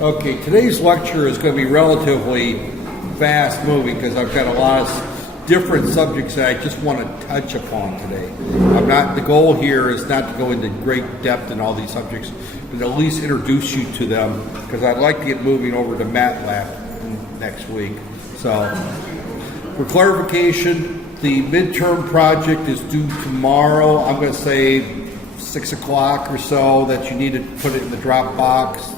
Okay, today's lecture is going to be relatively fast moving because I've got a lot of different subjects that I just want to touch upon today. The goal here is not to go into great depth in all these subjects, but at least introduce you to them because I'd like to get moving over to MATLAB next week. So, for clarification, the midterm project is due tomorrow. I'm going to say 6 o'clock or so that you need to put it in the Dropbox.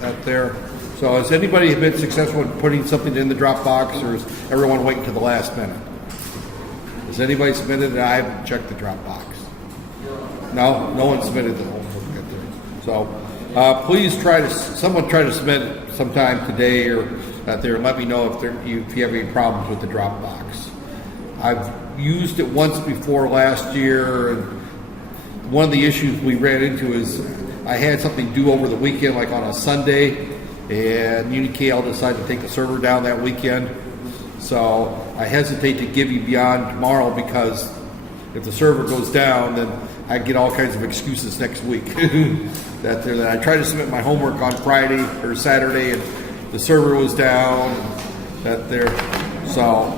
Out there. So has anybody been successful in putting something in the Dropbox, or is everyone waiting to the last minute? Has anybody submitted it? I haven't checked the Dropbox. No one submitted the homework out there. So please someone try to submit it sometime today or out there and let me know if you have any problems with the Dropbox. I've used it once before last year, and one of the issues we ran into is I had something due over the weekend, like on a Sunday, and UniKL decided to take the server down that weekend. So I hesitate to give you beyond tomorrow because if the server goes down, then I get all kinds of excuses next week. that I tried to submit my homework on Friday or Saturday, and the server was down. So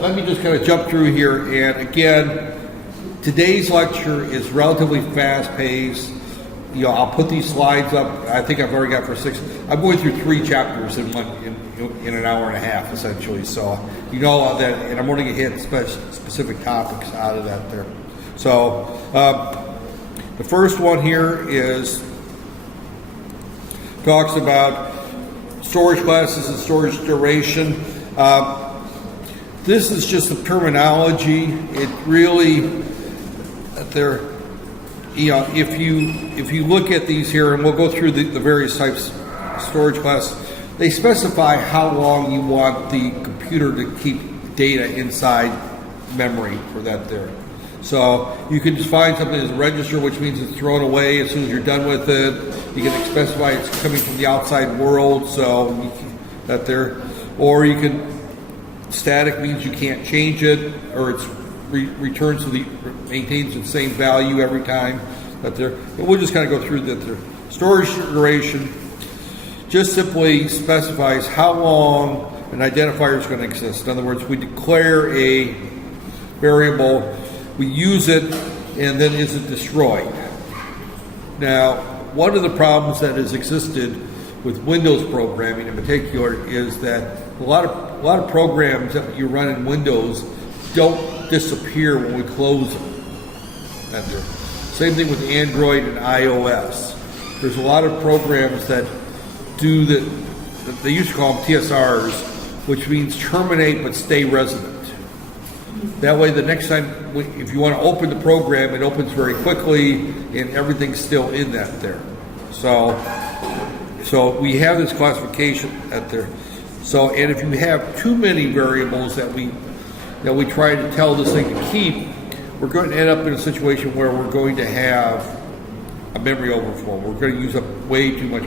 let me just kind of jump through here, and again. Today's lecture is relatively fast-paced. I'll put these slides up. I think I've already got for 6. I'm going through 3 chapters in an hour and a half, essentially. So you know all that, and I'm only going to hit specific topics out of that there. So the first one here talks about storage classes and storage duration. This is just the terminology. It really if you look at these here, and we'll go through the various types of storage classes, they specify how long you want the computer to keep data inside memory for that there. So you can just find something as a register, which means it's thrown away as soon as you're done with it. You can specify it's coming from the outside world, so that there, or you can static means you can't change it, or it's maintains the same value every time. But we'll just kind of go through that. Storage duration just simply specifies how long an identifier is going to exist. In other words, we declare a variable, we use it, and then is it destroyed? Now, one of the problems that has existed with Windows programming in particular is that a lot of programs that you run in Windows don't disappear when we close them. Same thing with Android and iOS. There's a lot of programs that do that they used to call them TSRs, which means terminate but stay resident. That way the next time, if you want to open the program, it opens very quickly and everything's still in that there. So we have this classification at there. So, and if you have too many variables that we try to tell this thing to keep, we're going to end up in a situation where we're going to have a memory overflow. We're going to use up way too much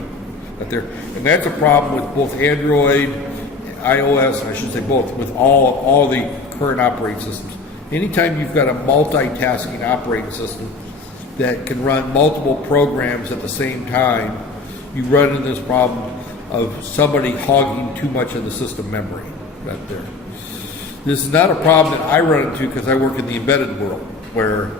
out there. And that's a problem with both Android, iOS, I should say both, with all the current operating systems. Anytime you've got a multitasking operating system that can run multiple programs at the same time, you run into this problem of somebody hogging too much of the system memory right there. This is not a problem that I run into because I work in the embedded world, where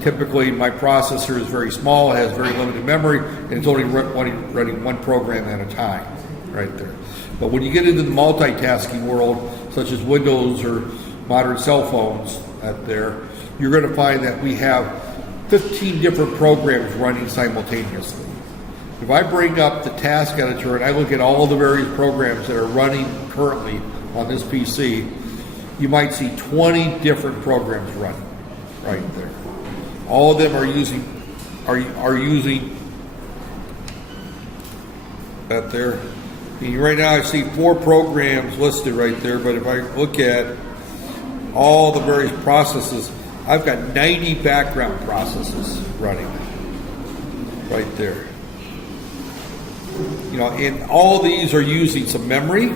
typically my processor is very small, it has very limited memory, and it's only running one program at a time, right there. But when you get into the multitasking world, such as Windows or modern cell phones out there, you're going to find that we have 15 different programs running simultaneously. If I bring up the task editor and I look at all the various programs that are running currently on this PC, you might see 20 different programs running right there. All of them are using that there. And right now I see 4 programs listed right there, but if I look at all the various processes, I've got 90 background processes running right there. And all these are using some memory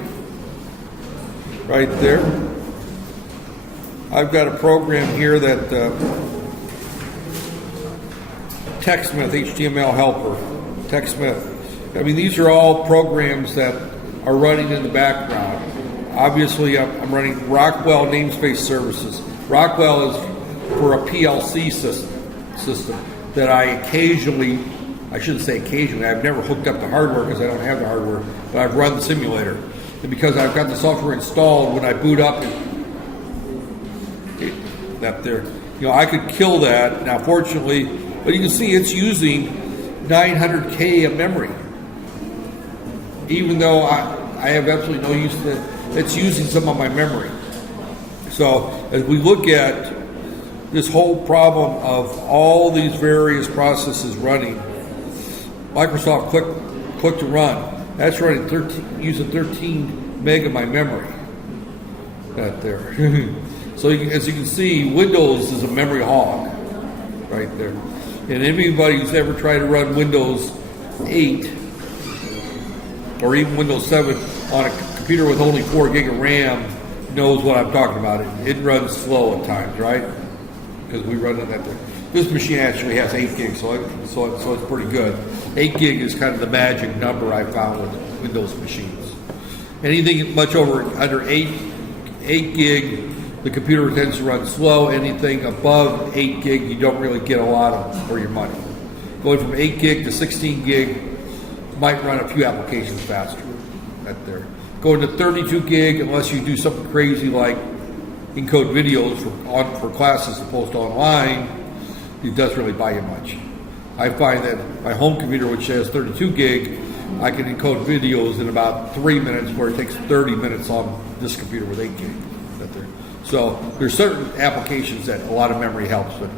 right there. I've got a program here that TextMyth HTML helper text method. I mean, these are all programs that are running in the background. Obviously, I'm running Rockwell namespace services. Rockwell is for a PLC system that I occasionally, I shouldn't say occasionally, I've never hooked up the hardware because I don't have the hardware, but I've run the simulator. And because I've got the software installed, when I boot up, that there, you know, I could kill that. Now, fortunately, but you can see it's using 900K of memory. Even though I have absolutely no use to it, it's using some of my memory. So as we look at this whole problem of all these various processes running, Microsoft click to run, that's running using 13 meg of my memory. That there. So as you can see, Windows is a memory hog right there. And anybody who's ever tried to run Windows 8 or even Windows 7 on a computer with only 4 gig of RAM knows what I'm talking about. It runs slow at times, right? Because we run it at the. This machine actually has 8 gigs, so it's pretty good. 8 gig is kind of the magic number I found with Windows machines. Anything much under 8 gig, the computer tends to run slow. Anything above 8 gig, you don't really get a lot for your money. Going from 8 gig to 16 gig might run a few applications faster. Right there. Going to 32 gig, unless you do something crazy like encode videos for classes to post online, it doesn't really buy you much. I find that my home computer, which has 32 gig, I can encode videos in about 3 minutes, where it takes 30 minutes on this computer with 8 gig. So there's certain applications that a lot of memory helps, but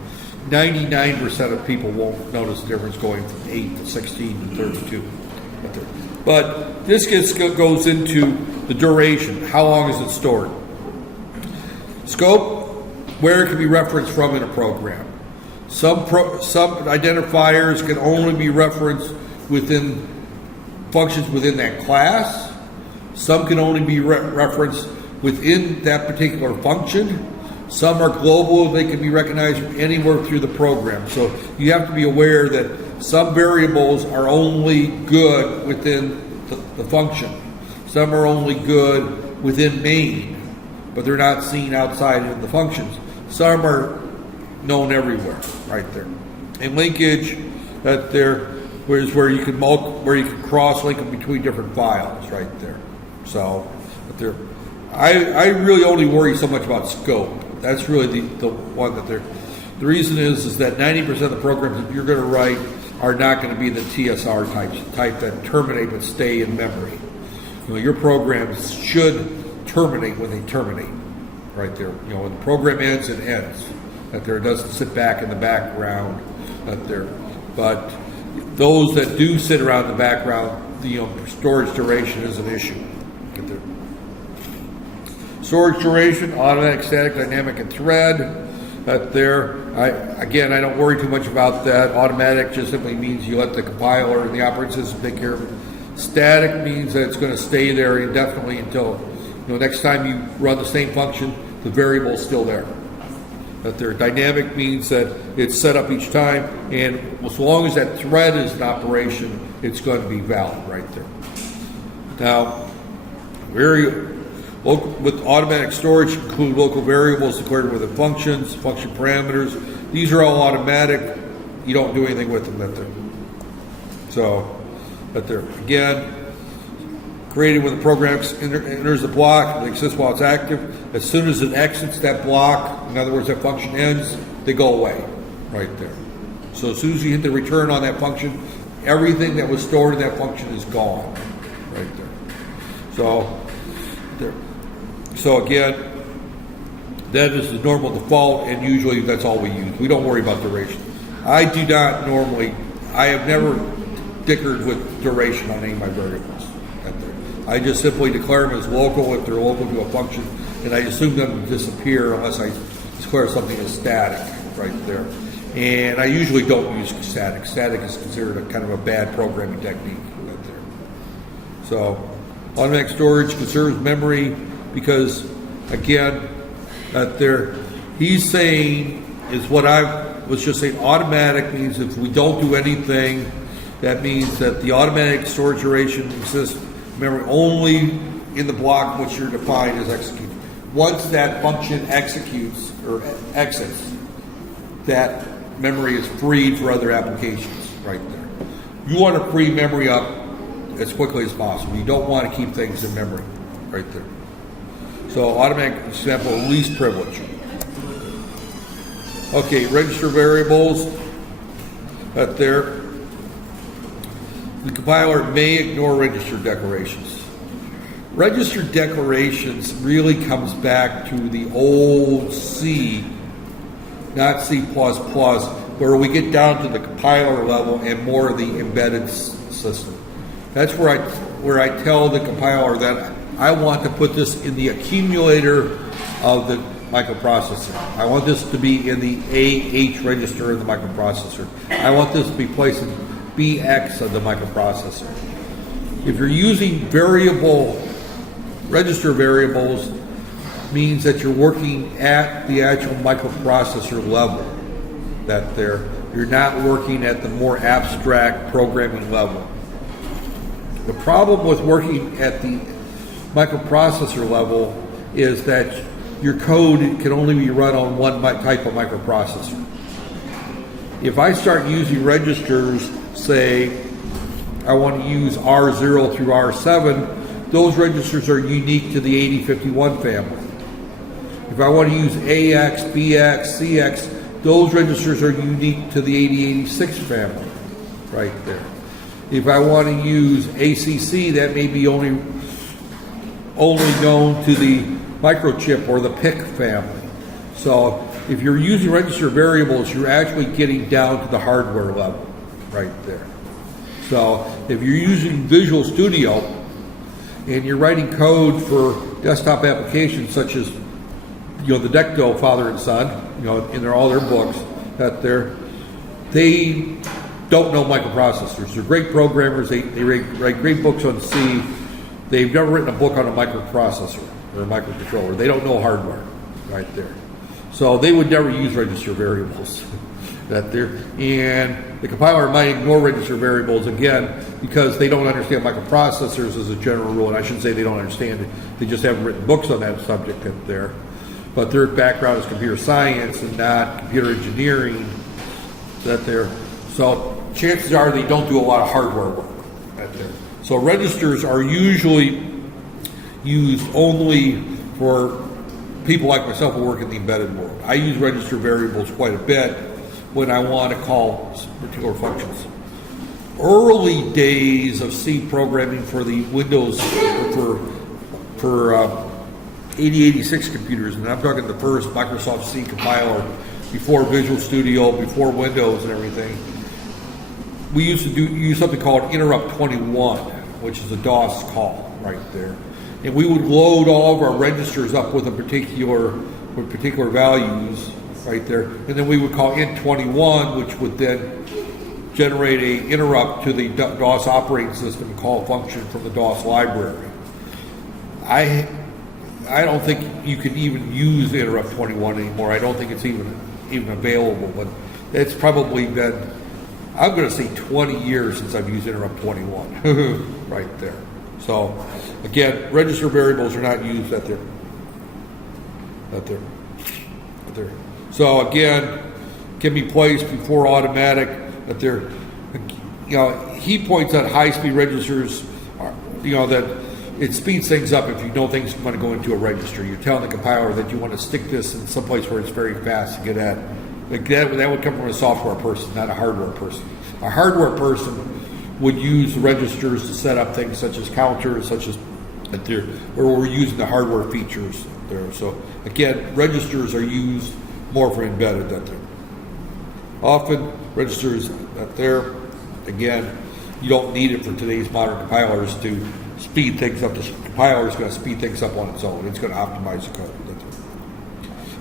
99% of people won't notice the difference going from 8 to 16 to 32. But this goes into the duration. How long is it stored? Scope, where it can be referenced from in a program. Some identifiers can only be referenced within functions within that class. Some can only be referenced within that particular function. Some are global, they can be recognized from anywhere through the program. So you have to be aware that some variables are only good within the function. Some are only good within main, but they're not seen outside of the functions. Some are known everywhere, right there. And linkage, that there is where you can cross-link them between different files, right there. So, but there. I really only worry so much about scope. That's really the one that they're. The reason is that 90% of the programs that you're going to write are not going to be the TSR type that terminate but stay in memory. You know, your programs should terminate when they terminate, right there. You know, when the program ends, it ends. That there, it doesn't sit back in the background. That there, but those that do sit around in the background, the storage duration is an issue. That there. Storage duration, automatic, static, dynamic, and thread. That there, I don't worry too much about that. Automatic just simply means you let the compiler and the operating system take care of it. Static means that it's going to stay there indefinitely until next time you run the same function, the variable is still there. That there, dynamic means that it's set up each time, and as long as that thread is in operation, it's going to be valid right there. Now, with automatic storage, include local variables declared within functions, function parameters. These are all automatic. You don't do anything with them. That there. So, that there again, created when the program enters the block, it exists while it's active. As soon as it exits that block, in other words, that function ends, they go away, right there. So as soon as you hit the return on that function, everything that was stored in that function is gone, right there. So there. So again, that is the normal default, and usually that's all we use. We don't worry about duration. I do not normally, I have never dickered with duration on any of my variables. I just simply declare them as local if they're local to a function, and I assume them to disappear unless I declare something as static, right there. And I usually don't use static. Static is considered a kind of a bad programming technique, right there. So, automatic storage conserves memory. Because, again, he's saying is what I was just saying. Automatic means if we don't do anything, That means that the automatic storage duration exists memory only in the block which you're defined as executed. Once that function executes or exits, that memory is freed for other applications right there. You want to free memory up as quickly as possible. You don't want to keep things in memory right there. So automatic example, least privilege. Okay, register variables right there. The compiler may ignore register declarations. Register declarations really comes back to the old C, not C++, where we get down to the compiler level and more of the embedded system. That's where I tell the compiler that I want to put this in the accumulator of the microprocessor. I want this to be in the AH register of the microprocessor. I want this to be placed in BX of the microprocessor. If you're using register variables, means that you're working at the actual microprocessor level. You're not working at the more abstract programming level. The problem with working at the microprocessor level is that your code can only be run on one type of microprocessor. If I start using registers, say I want to use R0 through R7, those registers are unique to the 8051 family. If I want to use AX, BX, CX, those registers are unique to the 8086 family right there. If I want to use ACC, that may be only known to the microchip or the PIC family. So if you're using register variables, you're actually getting down to the hardware level right there. So if you're using Visual Studio and you're writing code for desktop applications such as the Decto father and son, in all their books, they don't know microprocessors. They're great programmers. They write great books on C. They've never written a book on a microprocessor or a microcontroller. They don't know hardware right there. So they would never use register variables. And the compiler might ignore register variables again because they don't understand microprocessors as a general rule. And I shouldn't say they don't understand it. They just haven't written books on that subject there. But their background is computer science and not computer engineering. So chances are they don't do a lot of hardware work there. So registers are usually used only for people like myself who work in the embedded world. I use register variables quite a bit when I want to call particular functions. Early days of C programming for the Windows, for 8086 computers, and I'm talking the first Microsoft C compiler before Visual Studio, before Windows and everything. We used to use something called interrupt 21, which is a DOS call right there. And we would load all of our registers up with particular values right there. And then we would call int21, which would then generate an interrupt to the DOS operating system and call a function from the DOS library. I don't think you can even use interrupt 21 anymore. I don't think it's even available, but it's probably been, I'm going to say 20 years since I've used interrupt 21 right there. So again, register variables are not used at there. So again, can be placed before automatic at there. He points out high-speed registers are, that it speeds things up if you know things want to go into a register. You're telling the compiler that you want to stick this in some place where it's very fast to get at. That would come from a software person, not a hardware person. A hardware person would use registers to set up things such as counters, such as where we're using the hardware features there. So again, registers are used more for embedded there. Often registers there, again, you don't need it for today's modern compilers to speed things up. The compiler is going to speed things up on its own. It's going to optimize the code.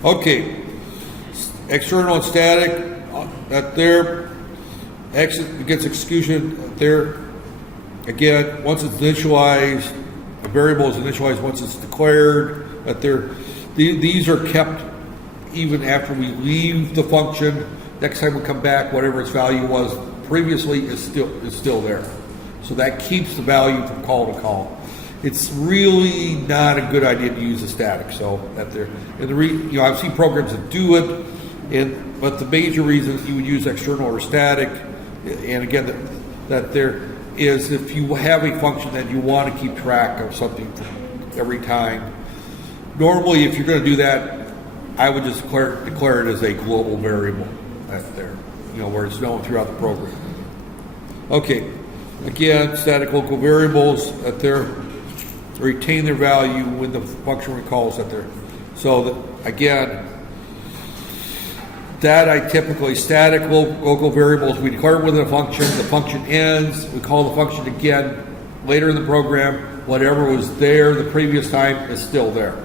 Okay, external and static, there. Gets execution there. Again, once it's initialized, a variable is initialized once it's declared. These are kept even after we leave the function. Next time we come back, whatever its value was previously is still there. So that keeps the value from call to call. It's really not a good idea to use a static. So that there, and I've seen programs that do it, but the major reason you would use external or static, and again, that there is if you have a function that you want to keep track of something every time. Normally, if you're going to do that, I would just declare it as a global variable at there, where it's known throughout the program. Okay, again, static local variables at there retain their value when the function recalls at there. So that, again, that I typically static local variables, we declare it within a function, the function ends, we call the function again later in the program, whatever was there the previous time is still there.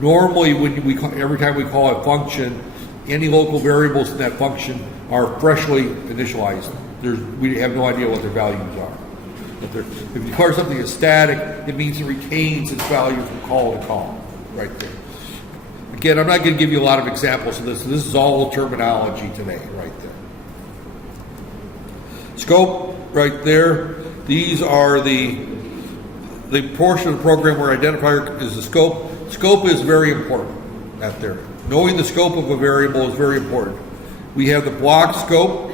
Normally, every time we call a function, any local variables in that function are freshly initialized. We have no idea what their values are. If you declare something as static, it means it retains its value from call to call, right there. Again, I'm not going to give you a lot of examples of this. This is all terminology today, right there. Scope, right there. These are the portion of the program where identifier is the scope. Scope is very important out there. Knowing the scope of a variable is very important. We have the block scope,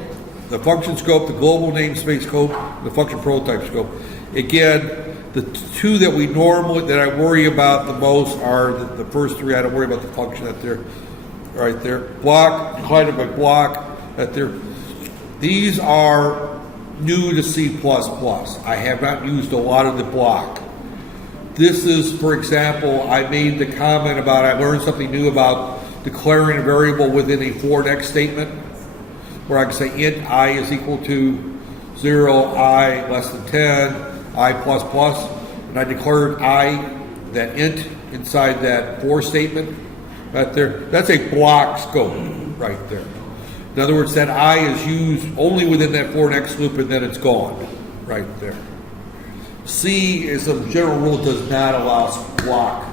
the function scope, the global namespace scope, the function prototype scope. Again, the two that I worry about the most are the first three. I don't worry about the function that they're right there. Block, divided by block, that they're. These are new to C++. I have not used a lot of the block. This is, for example, I made the comment about I learned something new about declaring a variable within a for next statement, where I can say int I is equal to 0, I less than 10, I plus plus, and I declared I, that int, inside that for statement, right there. That's a block scope, right there. In other words, that I is used only within that for next loop, and then it's gone, right there. C, as a general rule, does not allow block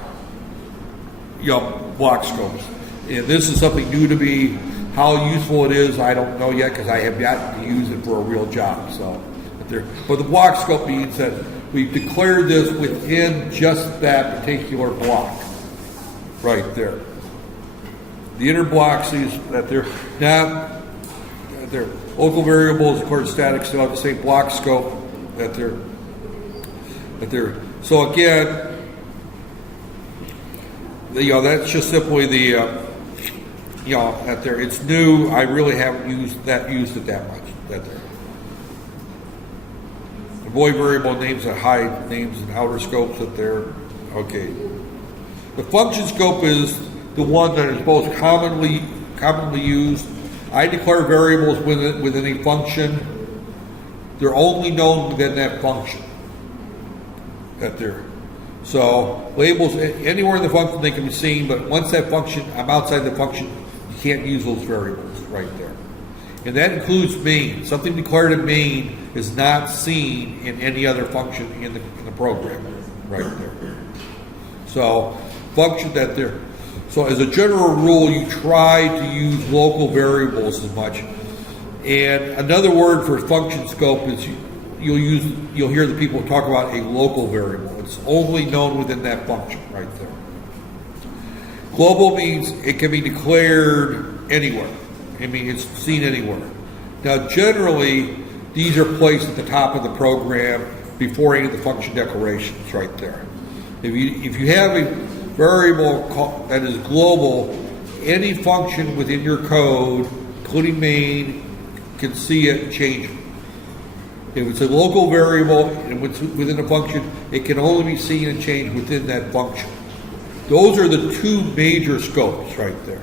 scopes. And this is something new to me. How useful it is, I don't know yet, because I have yet to use it for a real job. But the block scope means that we've declared this within just that particular block, right there. The inner blocks is that they're not, they're local variables, of course, static still have the same block scope that they're. So again, that's just simply the. That there, it's new. I really haven't used it that much. That there. Avoid variable names that hide names and outer scopes that there. Okay. The function scope is the one that is most commonly used. I declare variables within a function. They're only known within that function. That there. So labels anywhere in the function they can be seen, but once that function, I'm outside the function. Can't use those variables right there. And that includes main. Something declared in main is not seen in any other function in the program right there. So function that there. So as a general rule, you try to use local variables as much. And another word for function scope is you'll hear the people talk about a local variable. It's only known within that function right there. Global means it can be declared anywhere. I mean, it's seen anywhere. Now, generally, these are placed at the top of the program before any of the function declarations right there. If you have a variable that is global, any function within your code, including main, can see it and change it. If it's a local variable and within a function, it can only be seen and changed within that function. Those are the two major scopes right there.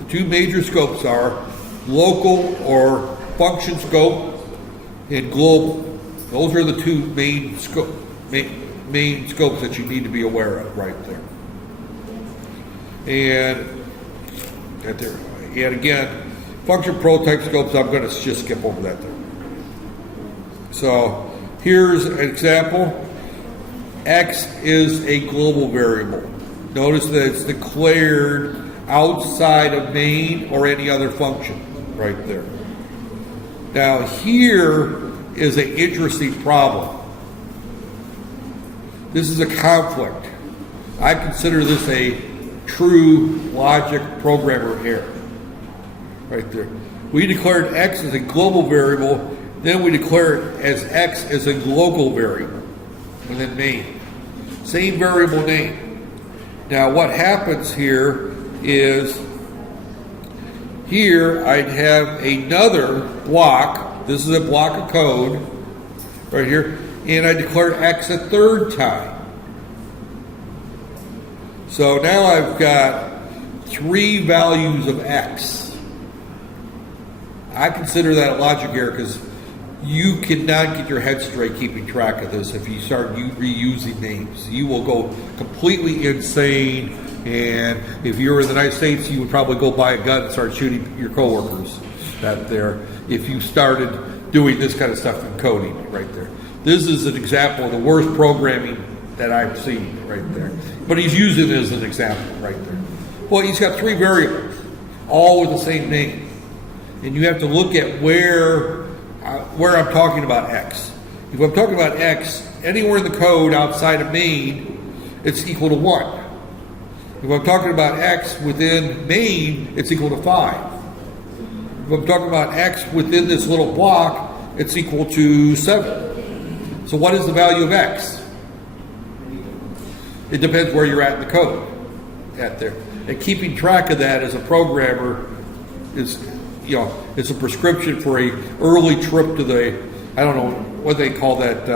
The two major scopes are local or function scope and global. Those are the two main scopes that you need to be aware of right there. And again, function prototype scopes, I'm going to just skip over that there. So here's an example. X is a global variable. Notice that it's declared outside of main or any other function right there. Now here is an interesting problem. This is a conflict. I consider this a true logic programmer error. Right there. We declared X as a global variable, then we declare it as X as a local variable, and then name. Same variable name. Now what happens here is, here I'd have another block. This is a block of code right here, and I declare X a third time. So now I've got 3 values of X. I consider that a logic error because you cannot get your head straight keeping track of this if you start reusing names. You will go completely insane, and if you were in the United States, you would probably go buy a gun and start shooting your coworkers out there if you started doing this kind of stuff in coding right there. This is an example of the worst programming that I've seen right there. But he's using it as an example right there. Well, he's got 3 variables, all with the same name. And you have to look at where I'm talking about X. If I'm talking about X, anywhere in the code outside of main, it's equal to 1. If I'm talking about X within main, it's equal to 5. If I'm talking about X within this little block, it's equal to 7. So what is the value of X? It depends where you're at in the code. At there. And keeping track of that as a programmer is, it's a prescription for a early trip to the, I don't know what they call that,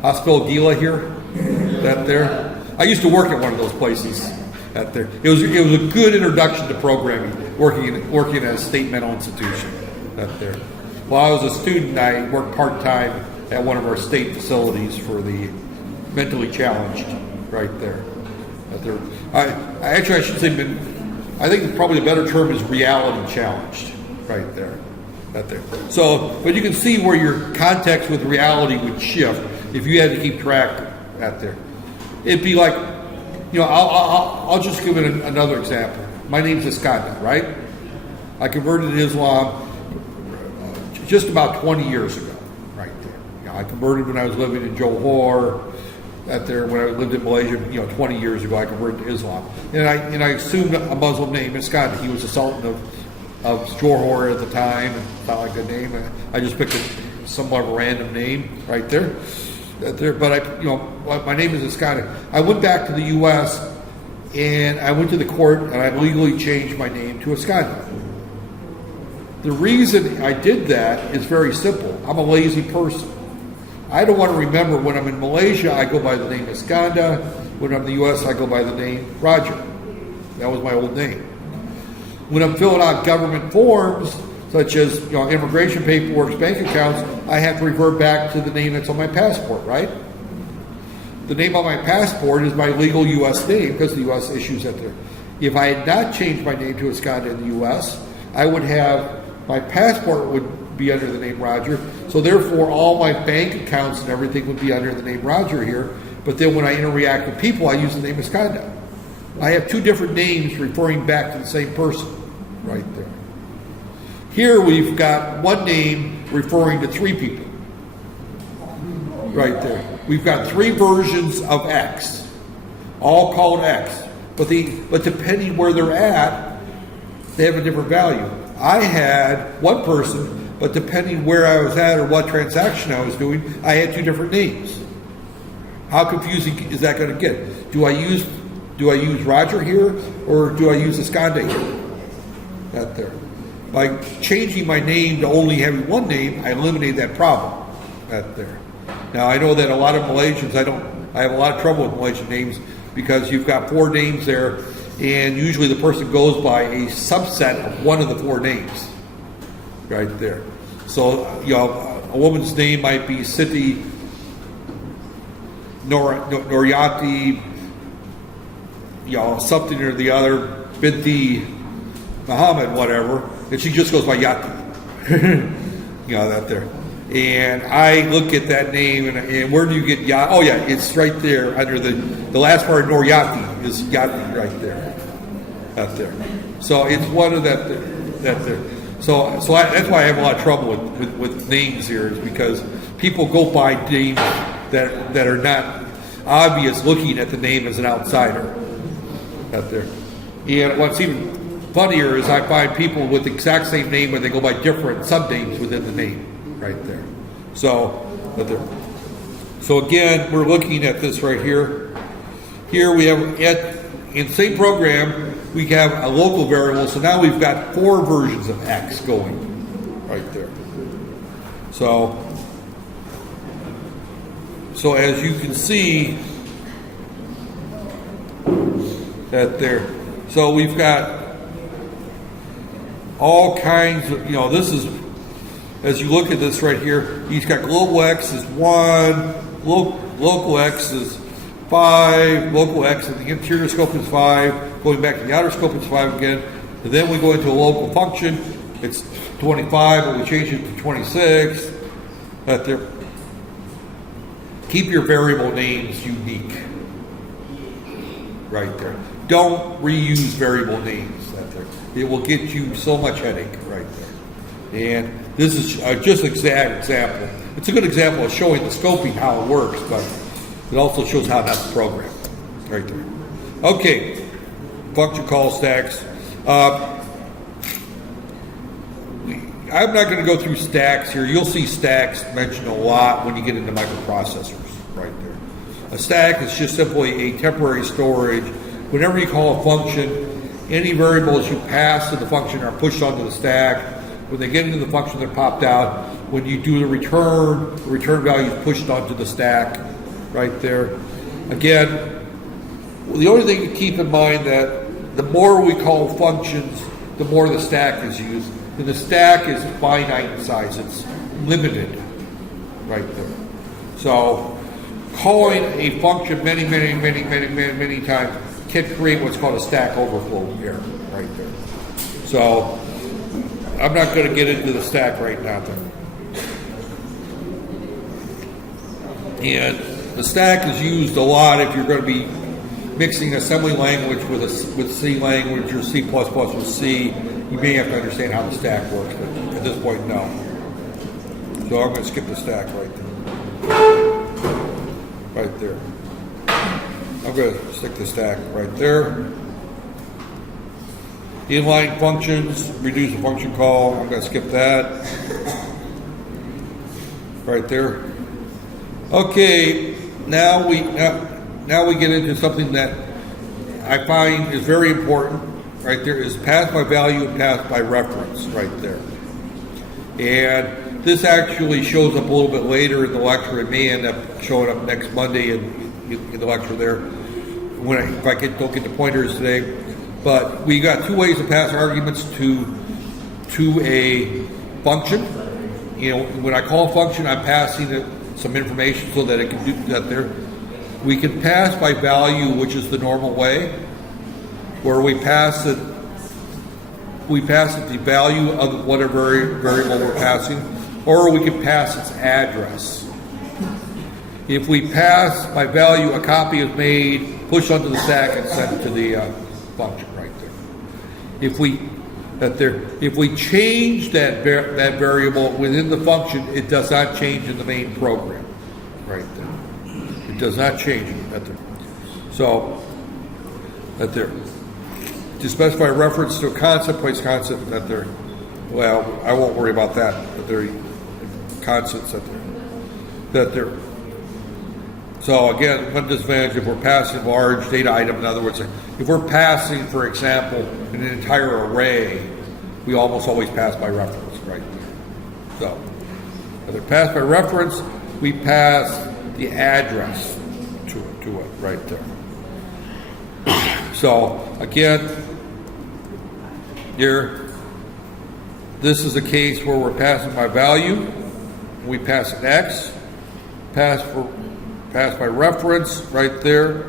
Hospital Gila here, that there. I used to work at one of those places out there. It was a good introduction to programming, working at a state mental institution out there. While I was a student, I worked part-time at one of our state facilities for the mentally challenged right there. Out there. I should say, I think probably the better term is reality challenged. Right there, right there. So, but you can see where your context with reality would shift if you had to keep track out there. It'd be like, I'll just give it another example. My name's Iskandar, right? I converted to Islam just about 20 years ago, right there. I converted when I was living in Johor. Out there, when I lived in Malaysia, 20 years ago, I converted to Islam, and I assumed a Muslim name, Iskandar. He was the Sultan of Johor at the time, and not like a good name. I just picked a somewhat random name right there. But my name is Iskandar. I went back to the U.S. and I went to the court and I legally changed my name to Iskandar. The reason I did that is very simple. I'm a lazy person. I don't want to remember when I'm in Malaysia, I go by the name Iskandar. When I'm in the U.S., I go by the name Roger. That was my old name. When I'm filling out government forms, such as immigration paperwork, bank accounts, I have to revert back to the name that's on my passport, right? The name on my passport is my legal U.S. name because the U.S. issues it there. If I had not changed my name to Iskandar in the U.S., I would have, my passport would be under the name Roger, so therefore all my bank accounts and everything would be under the name Roger here, but then when I interact with people, I use the name Iskandar. I have 2 different names referring back to the same person, right there. Here we've got one name referring to 3 people, right there. We've got 3 versions of X, all called X, but depending where they're at, they have a different value. I had one person, but depending where I was at or what transaction I was doing, I had 2 different names. How confusing is that going to get? Do I use Roger here, or do I use Iskandar here? That there. By changing my name to only having one name, I eliminate that problem. That there. Now I know that a lot of Malaysians, I have a lot of trouble with Malaysian names because you've got 4 names there, and usually the person goes by a subset of one of the 4 names. Right there. So a woman's name might be Siti Noryati, something or the other, Binti Muhammad, whatever, and she just goes by Yati. That there. And I look at that name, and where do you get Yati? Oh yeah, it's right there under the last part of Noryati is Yati right there. That there. So it's one of that there. that's why I have a lot of trouble with names here, is because people go by names that are not obvious looking at the name as an outsider out there. And what's even funnier is I find people with the exact same name, but they go by different subnames within the name right there. So again, we're looking at this right here. Here we have, in the same program, we have a local variable, so now we've got 4 versions of X going right there. So as you can see, that there, so we've got all kinds of, this is, as you look at this right here, he's got global X is 1, local X is 5, local X in the interior scope is 5, going back to the outer scope is 5 again, and then we go into a local function, it's 25, but we change it to 26, that there. Keep your variable names unique, right there. Don't reuse variable names, right there. It will get you so much headache, right there. And this is just an exact example. It's a good example of showing the scoping, how it works, but it also shows how not to program, right there. Okay, function call stacks. I'm not going to go through stacks here. You'll see stacks mentioned a lot when you get into microprocessors, right there. A stack is just simply a temporary storage. Whenever you call a function, any variables you pass to the function are pushed onto the stack. When they get into the function, they're popped out. When you do the return value is pushed onto the stack, right there. Again, the only thing to keep in mind that the more we call functions, the more the stack is used. And the stack is finite in size. It's limited right there. So calling a function many times can create what's called a stack overflow error right there. So I'm not going to get into the stack right now there. And the stack is used a lot if you're going to be mixing assembly language with C language or C++ with C. You may have to understand how the stack works, but at this point, no. So I'm going to skip the stack right there. Right there. I'm going to stick the stack right there. Inline functions, reduce a function call. I'm going to skip that. Right there. Okay, now we get into something that I find is very important. Right there is pass by value and pass by reference right there. And this actually shows up a little bit later in the lecture. It may end up showing up next Monday in the lecture there if I don't get the pointers today. But we got 2 ways to pass arguments to a function. When I call a function, I'm passing it some information so that it can do that there. We can pass by value, which is the normal way, where we pass it the value of whatever variable we're passing, or we can pass its address. If we pass by value, a copy is made, pushed onto the stack, and sent to the function right there. If we change that variable within the function, it does not change in the main program, right there. It does not change right there. So, right there. To specify reference to a concept, place concept that there. Well, I won't worry about that. That there concepts that there. So again, one disadvantage if we're passing large data item. In other words, if we're passing, for example, an entire array, we almost always pass by reference, right there. So, if they're passed by reference, we pass the address to it right there. So again. Here, this is a case where we're passing by value. We pass an X, pass by reference right there.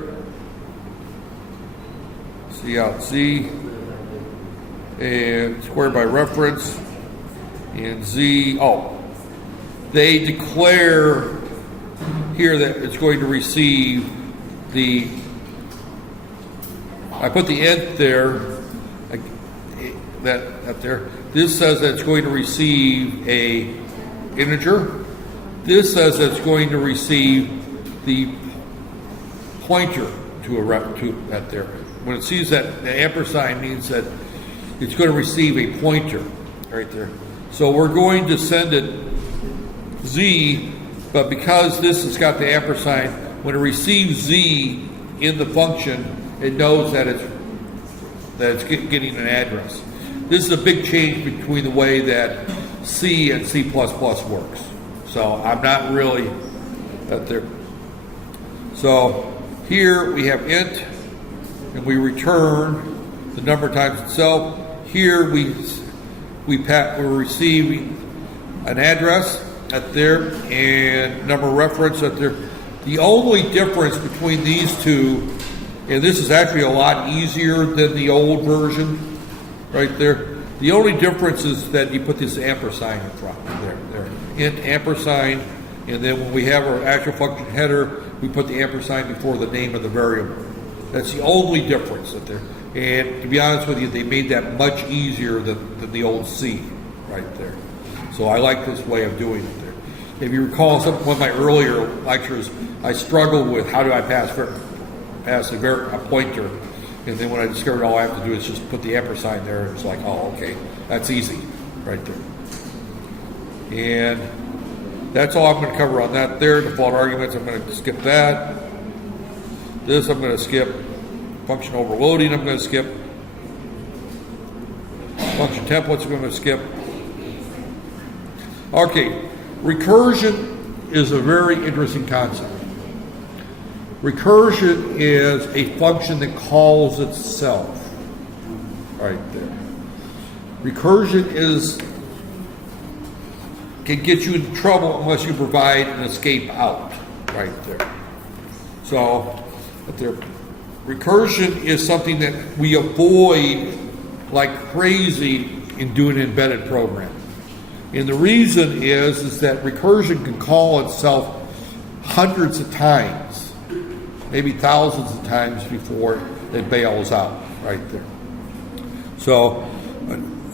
C out Z, and square by reference, and Z. Oh, they declare here that it's going to receive I put the nth there. that up there. This says that it's going to receive a integer. This says that it's going to receive the pointer to that there. When it sees that the ampersand means that it's going to receive a pointer right there. So we're going to send it Z, but because this has got the ampersand, when it receives Z in the function, it knows that it's getting an address. This is a big change between the way that C and C++ works. So I'm not really up there. So here we have int, and we return the number times itself. Here we're receiving an address at there and number reference at there. The only difference between these two, and this is actually a lot easier than the old version, right there. The only difference is that you put this ampersand in front, there, int ampersand, and then when we have our actual function header, we put the ampersand before the name of the variable. That's the only difference that there. And to be honest with you, they made that much easier than the old C, right there. So I like this way of doing it there. If you recall one of my earlier lectures, I struggled with how do I pass a pointer, and then when I discovered all I have to do is just put the ampersand there, it's like, oh, okay, that's easy, right there. And that's all I'm going to cover on that there. Default arguments, I'm going to skip that. This I'm going to skip. Function overloading I'm going to skip. Function templates I'm going to skip. Okay, recursion is a very interesting concept. Recursion is a function that calls itself, right there. Recursion can get you into trouble unless you provide an escape out, right there. So, right there. Recursion is something that we avoid like crazy in doing an embedded program. And the reason is that recursion can call itself hundreds of times, maybe thousands of times before it bails out, right there. So,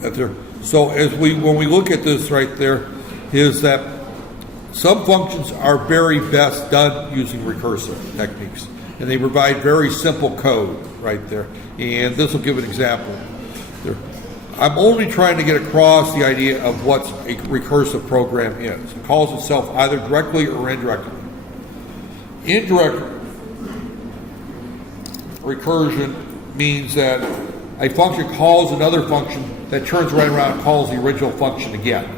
when we look at this right there, is that some functions are very best done using recursive techniques, and they provide very simple code right there. And this will give an example. I'm only trying to get across the idea of what a recursive program is. It calls itself either directly or indirectly. Indirect recursion means that a function calls another function that turns right around and calls the original function again.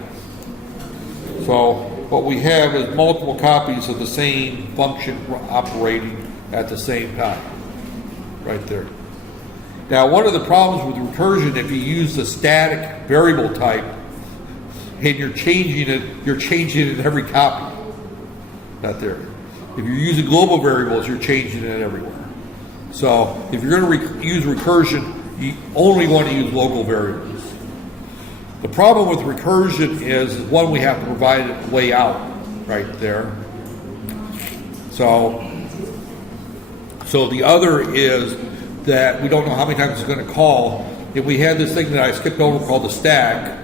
So what we have is multiple copies of the same function operating at the same time, right there. Now, one of the problems with recursion, if you use the static variable type and you're changing it every copy, not there. If you're using global variables, you're changing it everywhere. So if you're going to use recursion, you only want to use local variables. The problem with recursion is one, we have to provide a way out right there. So the other is that we don't know how many times it's going to call. If we had this thing that I skipped over called the stack,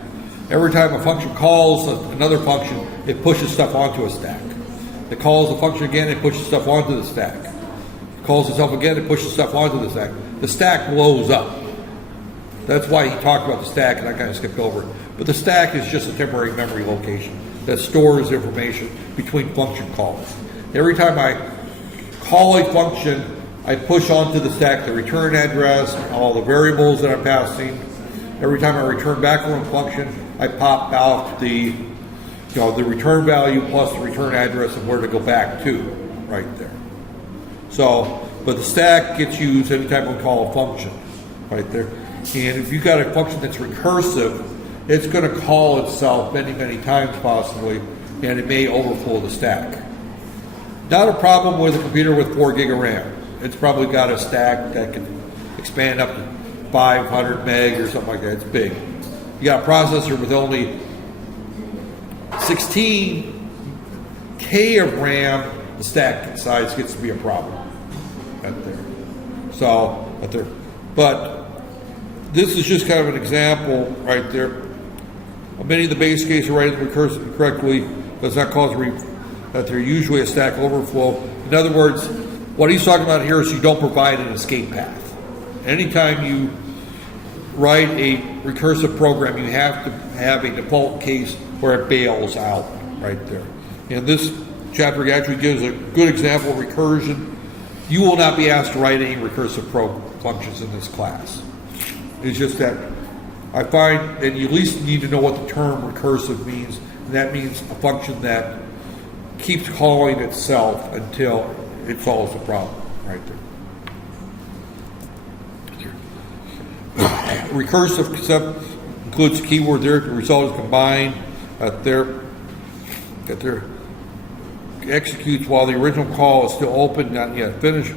every time a function calls another function, it pushes stuff onto a stack. It calls the function again, it pushes stuff onto the stack. It calls itself again, it pushes stuff onto the stack. The stack blows up. That's why he talked about the stack, and I kind of skipped over it. But the stack is just a temporary memory location that stores information between function calls. Every time I call a function, I push onto the stack the return address, all the variables that I'm passing. Every time I return back from a function, I pop out the return value plus the return address of where to go back to, right there. So, but the stack gets used anytime we call a function, right there. And if you've got a function that's recursive, it's going to call itself many, many times possibly, and it may overflow the stack. Not a problem with a computer with 4 gig of RAM. It's probably got a stack that can expand up to 500 meg or something like that. It's big. You got a processor with only 16K of RAM, the stack size gets to be a problem right there. So, but this is just kind of an example right there. Many of the base cases writing the recursive correctly does not cause that they're usually a stack overflow. In other words, what he's talking about here is you don't provide an escape path. Anytime you write a recursive program, you have to have a default case where it bails out right there. And this chapter actually gives a good example of recursion. You will not be asked to write any recursive functions in this class. It's just that I find that you at least need to know what the term recursive means, and that means a function that keeps calling itself until it solves the problem, right there. Recursive concept includes a keyword there. The result is combined. That there executes while the original call is still open, not yet finished.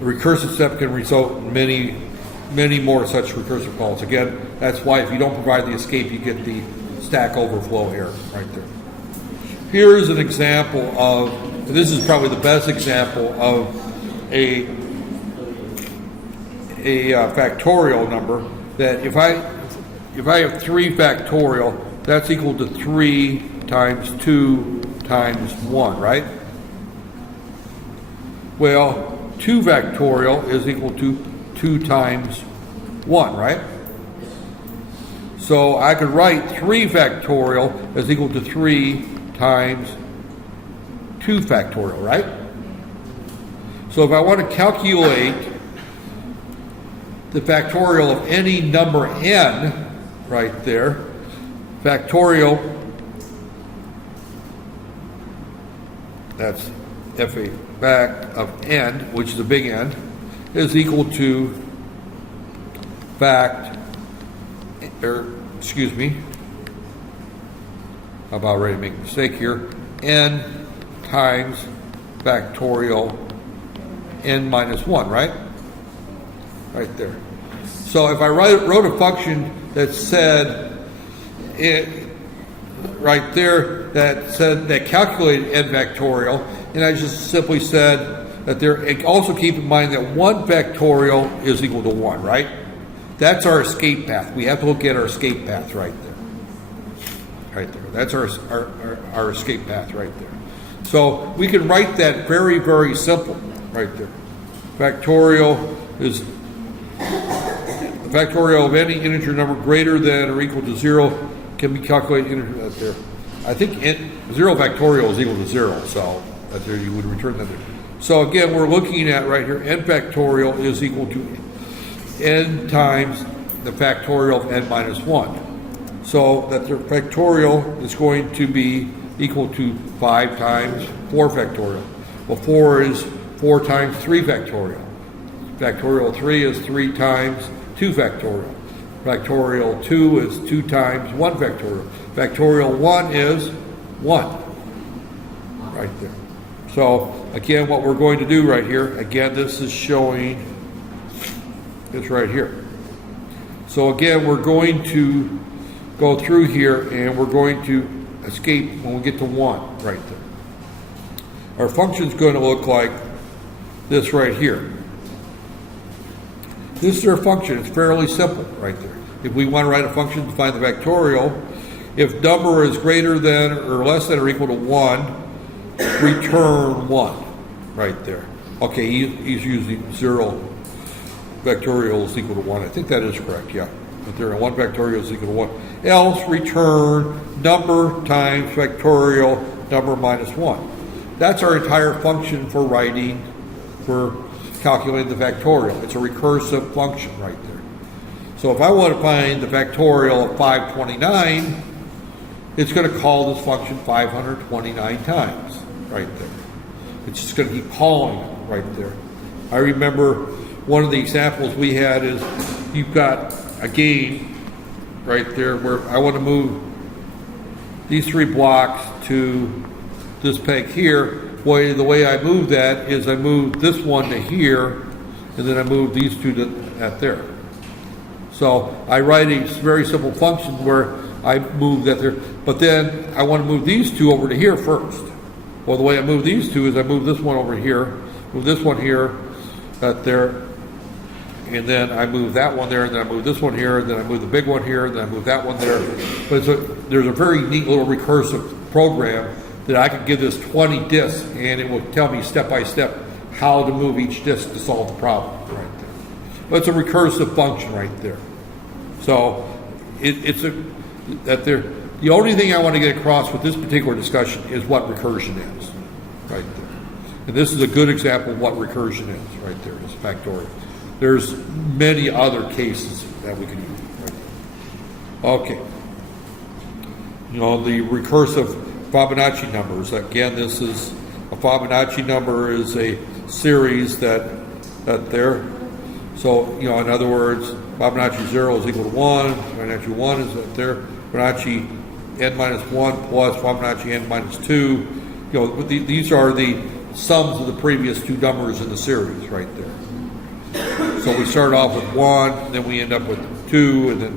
The recursive step can result in many more such recursive calls. Again, that's why if you don't provide the escape, you get the stack overflow error right there. Here is an example of, this is probably the best example of a factorial number, that if I have 3 factorial, that's equal to 3 times 2 times 1, right? Well, 2 factorial is equal to 2 times 1, right? So I could write 3 factorial as equal to 3 times 2 factorial, right? So if I want to calculate the factorial of any number n, right there, factorial, that's f(a) back of n, which is a big N, is equal to I'm about ready to make a mistake here, n times factorial n minus 1, right? Right there. So if I wrote a function that said right there that calculated n factorial, and I just simply said that there, and also keep in mind that 1 factorial is equal to 1, right? That's our escape path. We have to look at our escape path right there. Right there. That's our escape path right there. So we can write that very, very simple right there. Factorial is the factorial of any integer number greater than or equal to 0 can be calculated integer there. I think 0 factorial is equal to 0, so that there you would return that there. So again, we're looking at right here, n factorial is equal to n times the factorial of n minus 1. So that the factorial is going to be equal to 5 times 4 factorial. Well, 4 is 4 times 3 factorial. Factorial 3 is 3 times 2 factorial. Factorial 2 is 2 times 1 factorial. Factorial 1 is 1. Right there. So, again, what we're going to do right here, again, this is showing this right here. So, again, we're going to go through here and we're going to escape when we get to 1 right there. Our function is going to look like this right here. This is our function. It's fairly simple right there. If we want to write a function to find the factorial, if number is greater than or less than or equal to 1, return 1 right there. Okay, he's using 0 factorial is equal to 1. I think that is correct, yeah. But there, 1 factorial is equal to 1. Else return number times factorial number minus 1. That's our entire function for writing, for calculating the factorial. It's a recursive function right there. So if I want to find the factorial of 529, it's going to call this function 529 times right there. It's just going to keep calling it right there. I remember one of the examples we had is you've got a game right there where I want to move these 3 blocks to this peg here. Well, the way I move that is I move this one to here, and then I move these 2 to at there. So I write a very simple function where I move that there, but then I want to move these 2 over to here first. Well, the way I move these 2 is I move this one over here, move this one here, that there, and then I move that one there, and then I move this one here, and then I move the big one here, and then I move that one there. But there's a very neat little recursive program that I could give this 20 disks, and it will tell me step by step how to move each disk to solve the problem right there. But it's a recursive function right there. So the only thing I want to get across with this particular discussion is what recursion is right there. And this is a good example of what recursion is right there, is factorial. There's many other cases that we can use right there. Okay. The recursive Fibonacci numbers. Again, this is a Fibonacci number is a series that there. So, in other words, Fibonacci 0 is equal to 1, Fibonacci 1 is that there, Fibonacci n minus 1 plus Fibonacci n minus 2. These are the sums of the previous two numbers in the series right there. So we start off with 1, and then we end up with 2, and then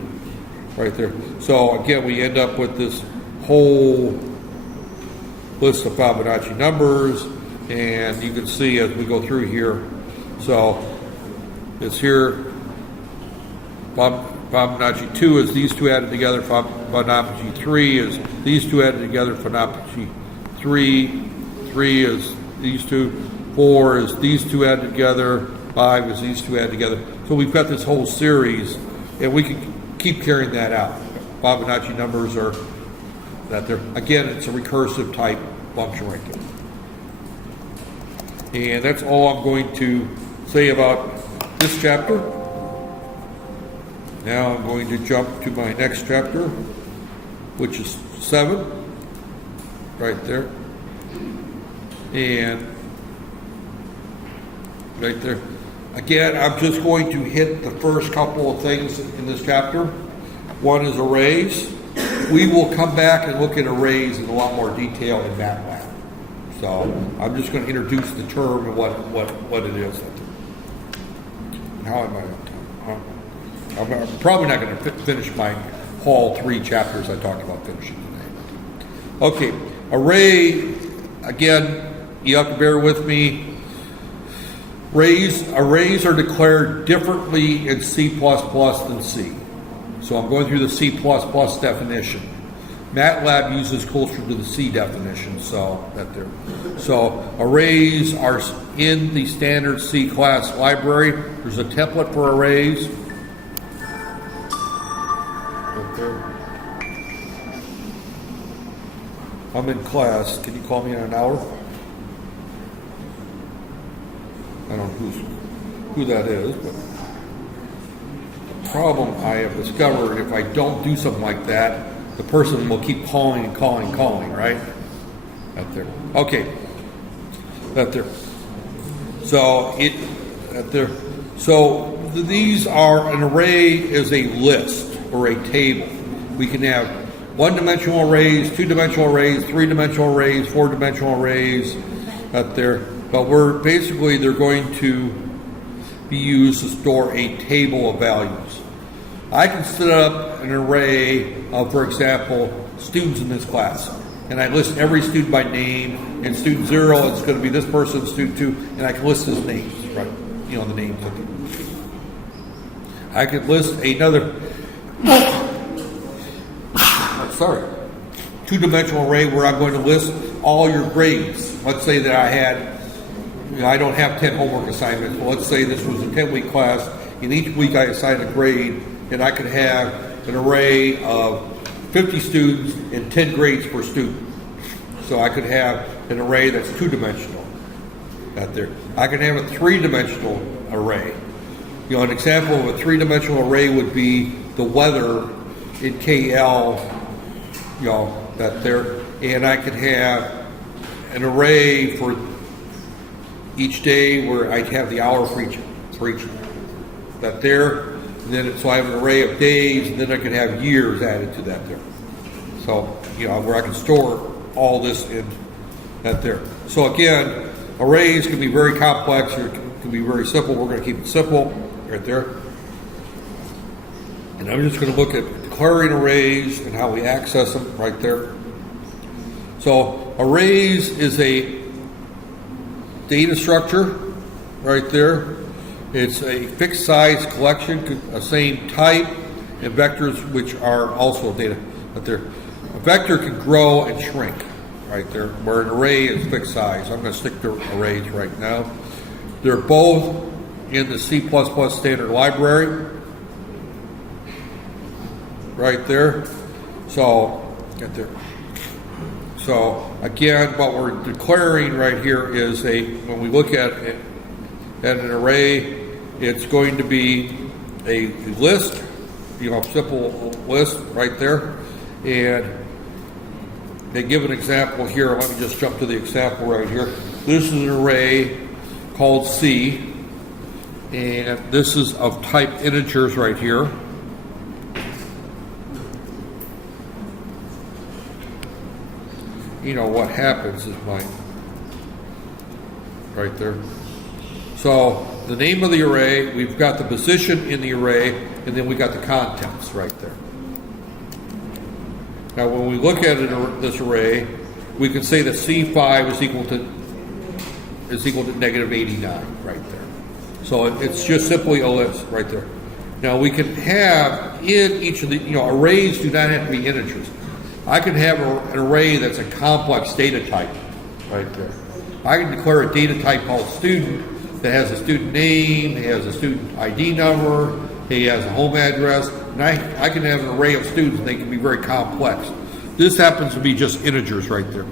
right there. So again, we end up with this whole list of Fibonacci numbers, and you can see as we go through here. So it's here, Fibonacci 2 is these two added together, Fibonacci 3 is these two added together, Fibonacci 3 is these two, 4 is these two added together, 5 is these two added together. So we've got this whole series, and we can keep carrying that out. Fibonacci numbers are that there. Again, it's a recursive type function right there. And that's all I'm going to say about this chapter. Now I'm going to jump to my next chapter, which is 7, right there. And right there. Again, I'm just going to hit the first couple of things in this chapter. One is arrays. We will come back and look at arrays in a lot more detail in MATLAB. So I'm just going to introduce the term and what it is. How am I on time? I'm probably not going to finish my whole 3 chapters I talked about finishing today. Okay, array, again, you have to bear with me. Arrays are declared differently in C++ than C. So I'm going through the C++ definition. MATLAB uses closer to the C definition, so arrays are in the standard C class library. There's a template for arrays. I'm in class. Can you call me in an hour? I don't know who that is, but the problem I have discovered, if I don't do something like that, the person will keep calling and calling and calling, right? Right there. Okay. Right there. So So these are, an array is a list or a table. We can have one-dimensional arrays, two-dimensional arrays, three-dimensional arrays, four-dimensional arrays out there. But they're going to be used to store a table of values. I can set up an array of, for example, students in this class. And I list every student by name. And student 0, it's going to be this person, student 2, and I can list his names, right? The names of them. I could list another two-dimensional array where I'm going to list all your grades. Let's say that I don't have 10 homework assignments. Well, let's say this was a 10-week class, and each week I assign a grade, and I could have an array of 50 students and 10 grades per student. So I could have an array that's two-dimensional out there. I can have a three-dimensional array. An example of a three-dimensional array would be the weather in KL, that there, and I could have an array for each day where I'd have the hour for each that there. And then so I have an array of days, and then I can have years added to that there. So where I can store all this in that there. So again, arrays can be very complex or can be very simple. We're going to keep it simple right there. And I'm just going to look at declaring arrays and how we access them right there. So arrays is a data structure right there. It's a fixed size collection, same type, and vectors which are also data. But a vector can grow and shrink, right there, where an array is fixed size. I'm going to stick to arrays right now. They're both in the C++ standard library, right there. So, get there. So again, what we're declaring right here is when we look at an array, it's going to be a list, simple list right there. And they give an example here. Let me just jump to the example right here. This is an array called C, and this is of type integers right here. What happens is right there. So the name of the array, we've got the position in the array, and then we got the contents right there. Now when we look at this array, we can say that C5 is equal to negative 89 right there. So it's just simply a list right there. Now we can have in each of the, arrays do not have to be integers. I can have an array that's a complex data type right there. I can declare a data type called student that has a student name, he has a student ID number, he has a home address, and I can have an array of students, and they can be very complex. This happens to be just integers right there.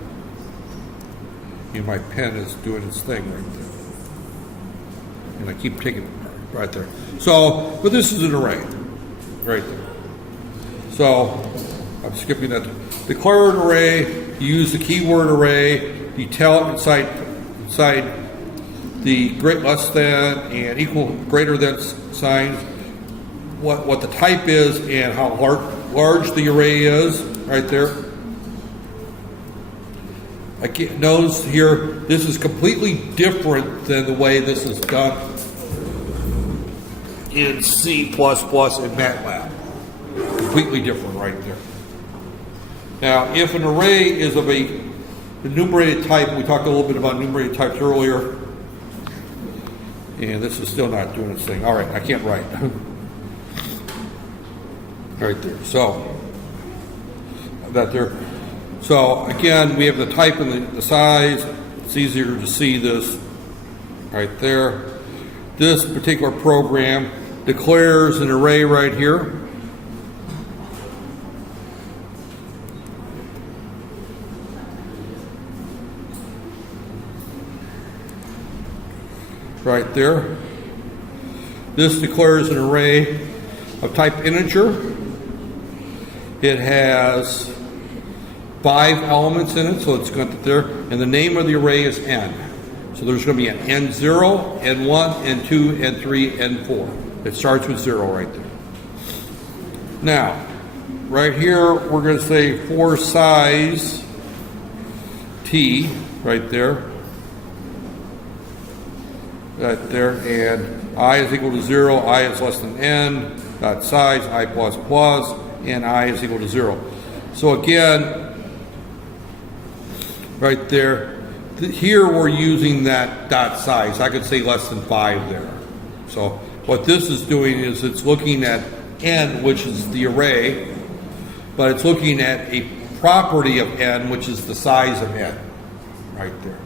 My pen is doing its thing right there. And I keep taking it right there. So, but this is an array right there. So, I'm skipping that. Declare an array, you use the keyword array, you tell it inside the less than and equal greater than signs what the type is and how large the array is right there. Again, notice here, this is completely different than the way this is done in C++ and MATLAB. Completely different right there. Now, if an array is of a enumerated type, we talked a little bit about enumerated types earlier, and this is still not doing its thing. All right, I can't write. Right there. So, So again, we have the type and the size. It's easier to see this right there. This particular program declares an array right here. Right there. This declares an array of type integer. It has 5 elements in it, so it's going to there, and the name of the array is n. So there's going to be an n0, n1, n2, n3, n4. It starts with 0 right there. Now, right here, we're going to say for size t, right there. Right there, and I is equal to 0, I is less than n, dot size, I plus plus, and I is equal to 0. So again, right there, here we're using that dot size. I could say less than 5 there. So what this is doing is it's looking at n, which is the array, but it's looking at a property of n, which is the size of n, right there.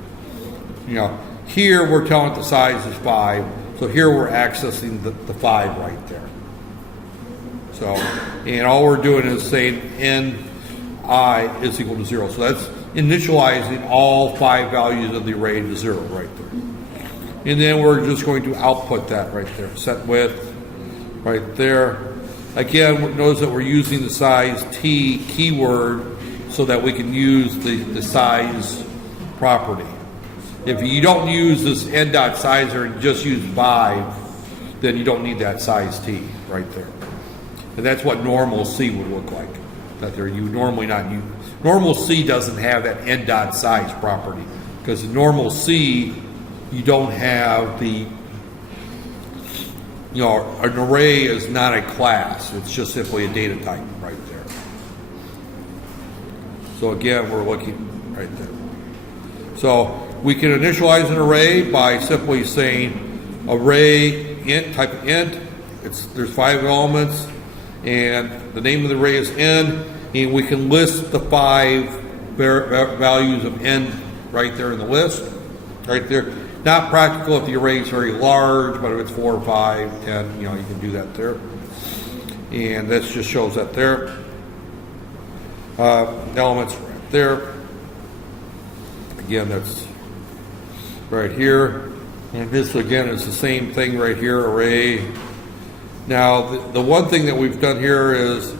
Here we're telling it the size is 5, so here we're accessing the 5 right there. So, and all we're doing is saying n(i) is equal to 0. So that's initializing all 5 values of the array to 0 right there. And then we're just going to output that right there. Set width right there. Again, notice that we're using the size t keyword so that we can use the size property. If you don't use this n.sizer and just use 5, then you don't need that size t right there. And that's what normal C would look like. That there you normally not use. Normal C doesn't have that n.size property because in normal C you don't have the an array is not a class. It's just simply a data type right there. So again, we're looking right there. So we can initialize an array by simply saying array int, type of int. There's 5 elements, and the name of the array is n, and we can list the 5 values of n right there in the list, right there. Not practical if the array is very large, but if it's 4 or 5, 10, you can do that there. And this just shows that there. Elements right there. Again, that's right here. And this again is the same thing right here, array. Now, the one thing that we've done here is,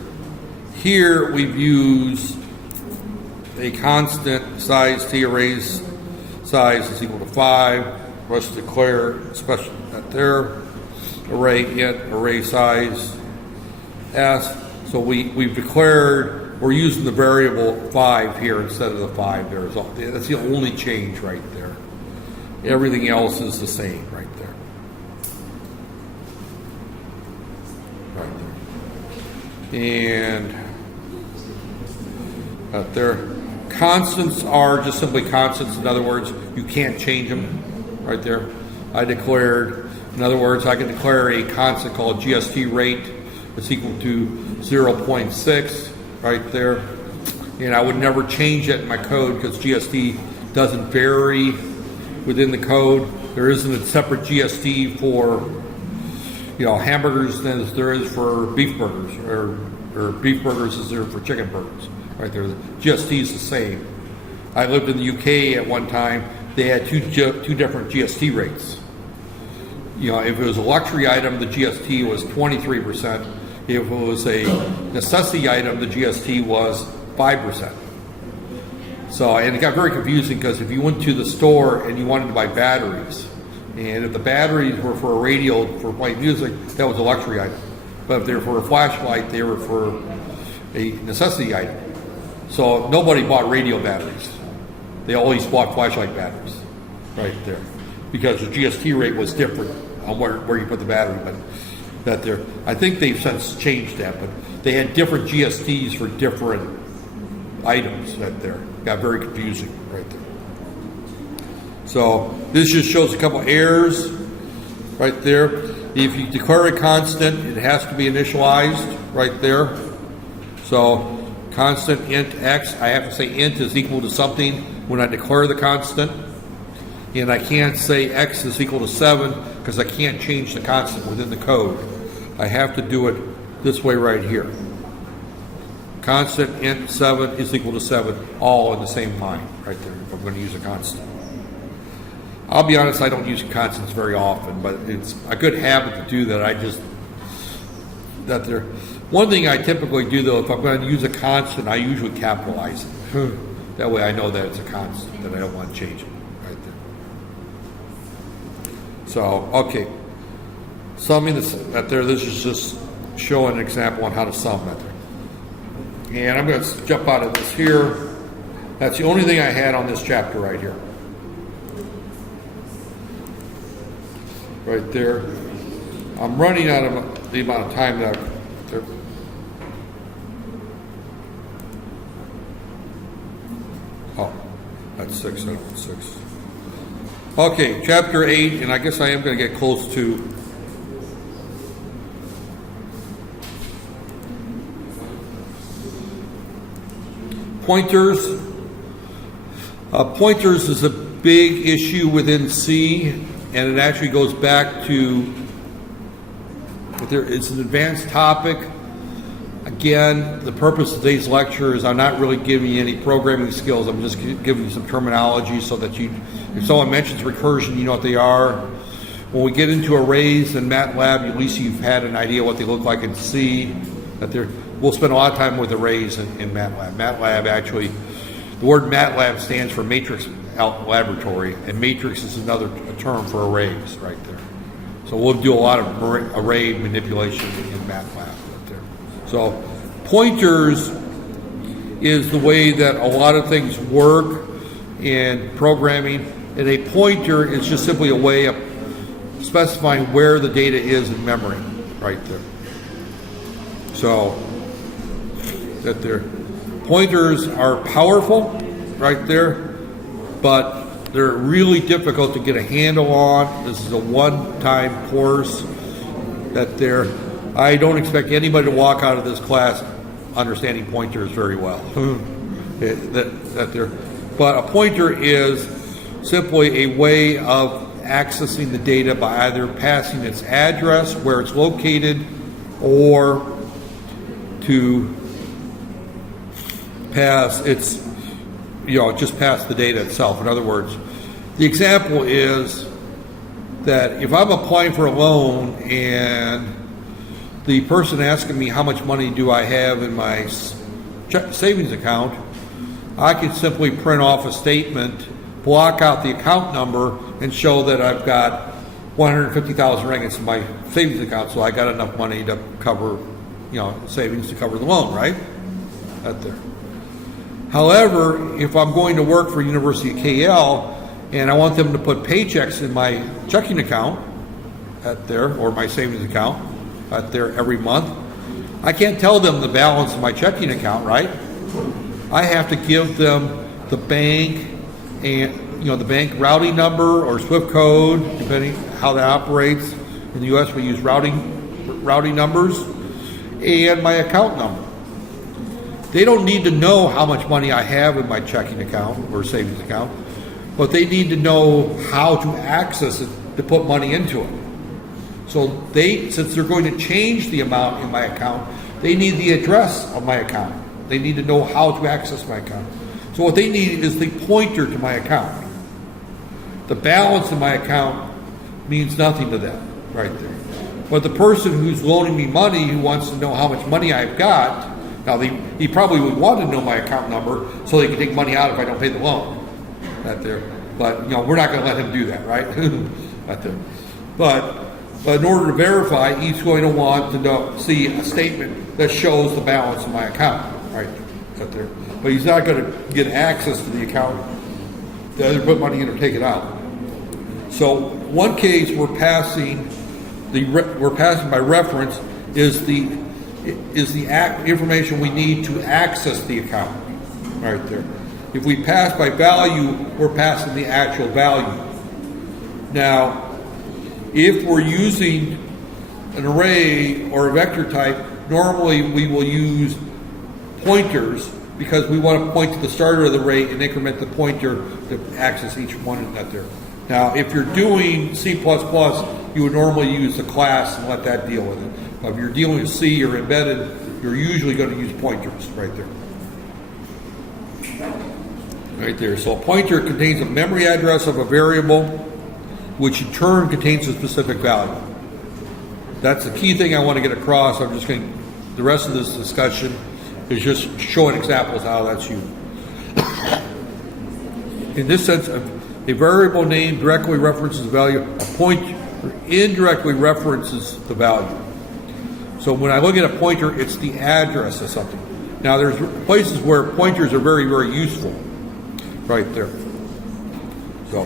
here we've used a constant size t, arrays size is equal to 5. For us to declare special that there, array int, array size s. So we've declared, we're using the variable 5 here instead of the 5 there. That's the only change right there. Everything else is the same right there. Right there. And out there. Constants are just simply constants. In other words, you can't change them right there. I declared, in other words, I can declare a constant called GST rate that's equal to 0.6 right there. And I would never change it in my code because GST doesn't vary within the code. There isn't a separate GST for hamburgers than there is for beef burgers, or beef burgers as there for chicken burgers. Right there, the GST is the same. I lived in the UK at one time. They had two different GST rates. If it was a luxury item, the GST was 23%. If it was a necessity item, the GST was 5%. So, and it got very confusing because if you went to the store and you wanted to buy batteries, and if the batteries were for a radio for playing music, that was a luxury item. But if they were for a flashlight, they were for a necessity item. So nobody bought radio batteries. They always bought flashlight batteries right there because the GST rate was different on where you put the battery. But that there, I think they've since changed that, but they had different GSTs for different items that there. Got very confusing right there. So this just shows a couple errors right there. If you declare a constant, it has to be initialized right there. So constant int x, I have to say int is equal to something when I declare the constant. And I can't say x is equal to 7 because I can't change the constant within the code. I have to do it this way right here. Constant int 7 is equal to 7, all in the same line right there if I'm going to use a constant. I'll be honest, I don't use constants very often, but it's a good habit to do that. One thing I typically do though, if I'm going to use a constant, I usually capitalize it. That way I know that it's a constant, that I don't want to change it right there. So, okay. Summing this right there, this is just showing an example on how to sum that there. And I'm going to jump out of this here. That's the only thing I had on this chapter right here. Right there. I'm running out of the amount of time that there. Oh, that's 6. I don't 6. Okay, chapter 8, and I guess I am going to get close to pointers. Pointers is a big issue within C, and it actually goes back to, it's an advanced topic. Again, the purpose of today's lecture is I'm not really giving you any programming skills. I'm just giving you some terminology so that if someone mentions recursion, you know what they are. When we get into arrays in MATLAB, at least you've had an idea what they look like in C. We'll spend a lot of time with arrays in MATLAB. MATLAB actually, the word MATLAB stands for Matrix Laboratory, and matrix is another term for arrays right there. So we'll do a lot of array manipulation in MATLAB right there. So pointers is the way that a lot of things work in programming, and a pointer is just simply a way of specifying where the data is in memory right there. So that there, pointers are powerful right there, but They're really difficult to get a handle on. This is a one-time course I don't expect anybody to walk out of this class understanding pointers very well. But a pointer is simply a way of accessing the data by either passing its address, where it's located, or to pass its, just pass the data itself. In other words, the example is that if I'm applying for a loan and the person asking me how much money do I have in my savings account, I can simply print off a statement, block out the account number, and show that I've got 150,000 ringgits in my savings account, so I got enough money to cover, savings to cover the loan, right? Right there. However, if I'm going to work for University of KL and I want them to put paychecks in my checking account or my savings account every month, I can't tell them the balance of my checking account, right? I have to give them the bank and the bank routing number or SWIFT code, depending how that operates. In the U.S., we use routing numbers, and my account number. They don't need to know how much money I have in my checking account or savings account, but they need to know how to access it to put money into it. So since they're going to change the amount in my account, they need the address of my account. They need to know how to access my account. So what they need is the pointer to my account. The balance in my account means nothing to them right there. But the person who's loaning me money, who wants to know how much money I've got, now he probably would want to know my account number so they can take money out if I don't pay the loan. Right there. But we're not going to let him do that, right? Right there. But in order to verify, he's going to want to see a statement that shows the balance of my account, right there. But he's not going to get access to the account to either put money in or take it out. So one case we're passing by reference is the information we need to access the account, right there. If we pass by value, we're passing the actual value. Now, if we're using an array or a vector type, normally we will use pointers because we want to point to the starter of the array and increment the pointer to access each one in that there. Now, if you're doing C++, you would normally use the class and let that deal with it. But if you're dealing with C or embedded, you're usually going to use pointers right there. Right there. So a pointer contains a memory address of a variable, which in turn contains a specific value. That's the key thing I want to get across. The rest of this discussion is just showing examples of how that's used. In this sense, a variable name directly references the value. A pointer indirectly references the value. So when I look at a pointer, it's the address of something. Now there's places where pointers are very, very useful. Right there. So,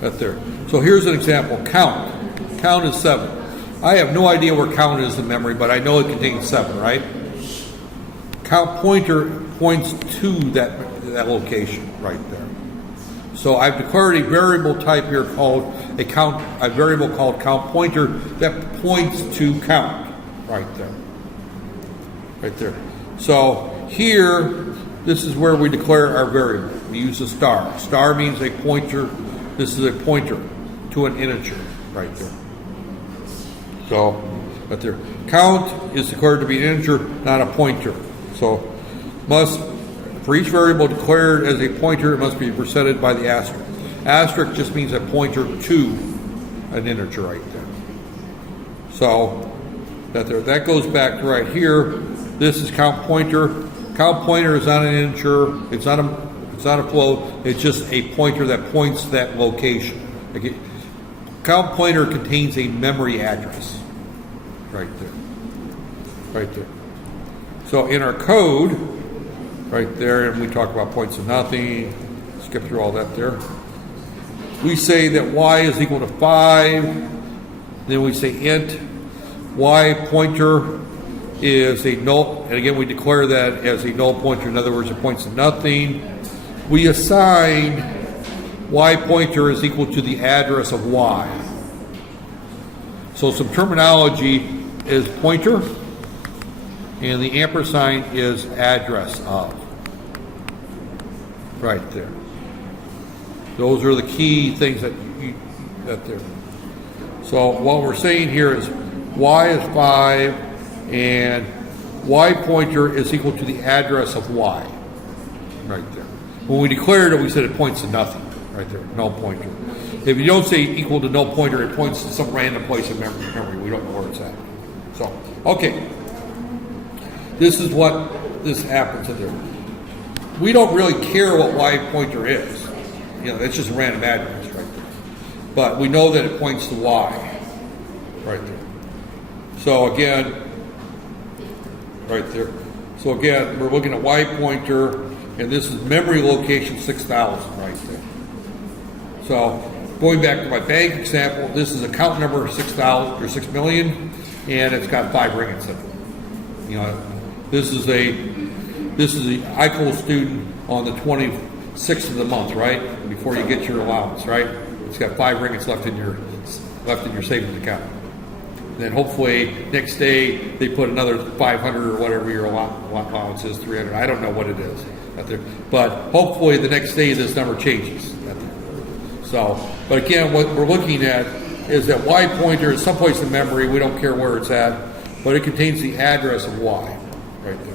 right there. So here's an example. Count. Count is 7. I have no idea where count is in memory, but I know it contains 7, right? Count pointer points to that location right there. So I've declared a variable type here called a variable called count pointer that points to count right there. Right there. So here, this is where we declare our variable. We use a star. Star means a pointer. This is a pointer to an integer right there. So, right there. Count is declared to be an integer, not a pointer. So, for each variable declared as a pointer, it must be presented by the asterisk. Asterisk just means a pointer to an integer right there. So, that goes back to right here. This is count pointer. Count pointer is not an integer. It's not a float. It's just a pointer that points to that location. Okay. Count pointer contains a memory address. Right there. Right there. So in our code, right there, and we talk about points of nothing, skip through all that there. We say that y is equal to 5. Then we say int y pointer is a null, and again we declare that as a null pointer. In other words, it points to nothing. We assign y pointer is equal to the address of y. So some terminology is pointer, and the ampersand is address of. Right there. Those are the key things that there. So what we're saying here is y is 5, and y pointer is equal to the address of y. Right there. When we declared it, we said it points to nothing. Right there, no pointer. If you don't say equal to no pointer, it points to some random place in memory. We don't know where it's at. So, okay. This is what this happens in there. We don't really care what y pointer is. You know, it's just a random address right there. But we know that it points to y. Right there. So again, right there. So again, we're looking at y pointer, and this is memory location 6000 right there. So going back to my bank example, this is account number 6,000 or 6 million, and it's got 5 ringgits in it. You know, this is the ICOL student on the 26th of the month, right? Before you get your allowance, right? It's got 5 ringgits left in your savings account. And then hopefully next day they put another 500 or whatever your allowance is, 300. I don't know what it is out there, but hopefully the next day this number changes. So, but again, what we're looking at is that y pointer is someplace in memory. We don't care where it's at, but it contains the address of y right there.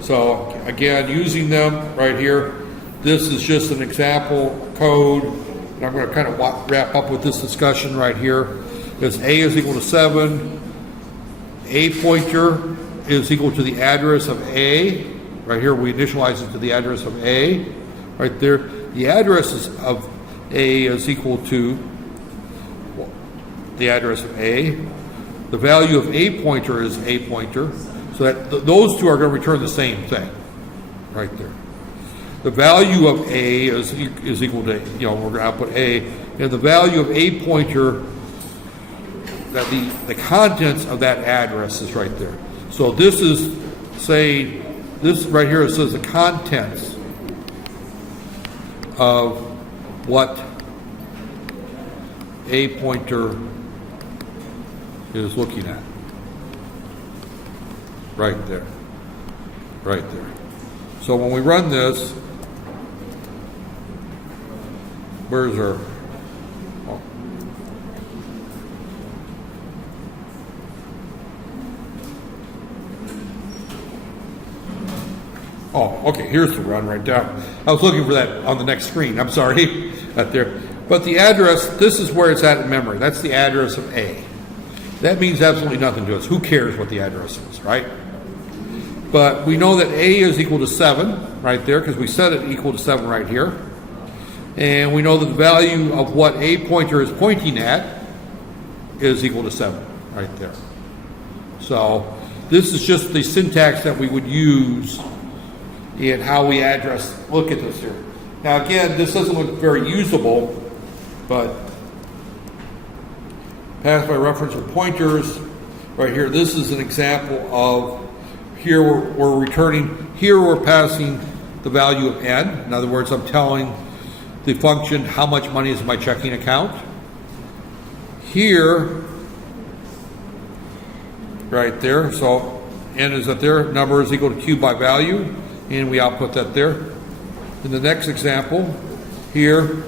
So again, using them right here, this is just an example code, and I'm going to kind of wrap up with this discussion right here. Because a is equal to 7, a pointer is equal to the address of a. Right here, we initialize it to the address of a. Right there, the address of a is equal to the address of a. The value of a pointer is a pointer. So that those two are going to return the same thing. Right there. The value of a is equal to, you know, we're going to output a. And the value of a pointer, that the contents of that address is right there. So this is, say, this right here, it says the contents of what a pointer is looking at. Right there. Right there. So when we run this, where's our... Oh, okay, here's the run right down. I was looking for that on the next screen. I'm sorry, out there. But the address, this is where it's at in memory. That's the address of A. That means absolutely nothing to us. Who cares what the address is, right? But we know that A is equal to 7 right there because we set it equal to 7 right here. And we know that the value of what A pointer is pointing at is equal to 7 right there. So this is just the syntax that we would use in how we look at this here. Now again, this doesn't look very usable, but pass by reference with pointers, right here, this is an example of, here we're returning, here we're passing the value of n. In other words, I'm telling the function how much money is in my checking account. Here, right there, so n is that there, number is equal to q by value, and we output that there. In the next example, here,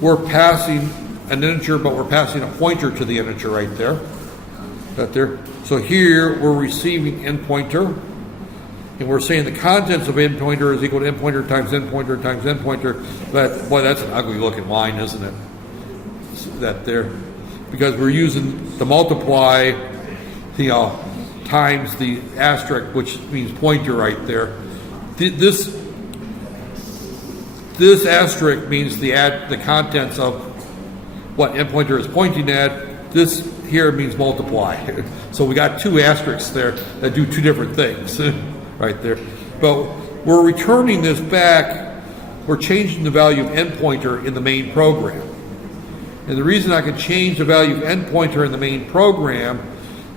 we're passing an integer, but we're passing a pointer to the integer right there. That there. So here, we're receiving n pointer, and we're saying the contents of n pointer is equal to n pointer times n pointer times n pointer. But boy, that's an ugly looking line, isn't it? That there, because we're using the multiply, you know, times the asterisk, which means pointer right there. This asterisk means the contents of what n pointer is pointing at. This here means multiply. So we got two asterisks there that do two different things right there. But we're returning this back. We're changing the value of n pointer in the main program. And the reason I can change the value of n pointer in the main program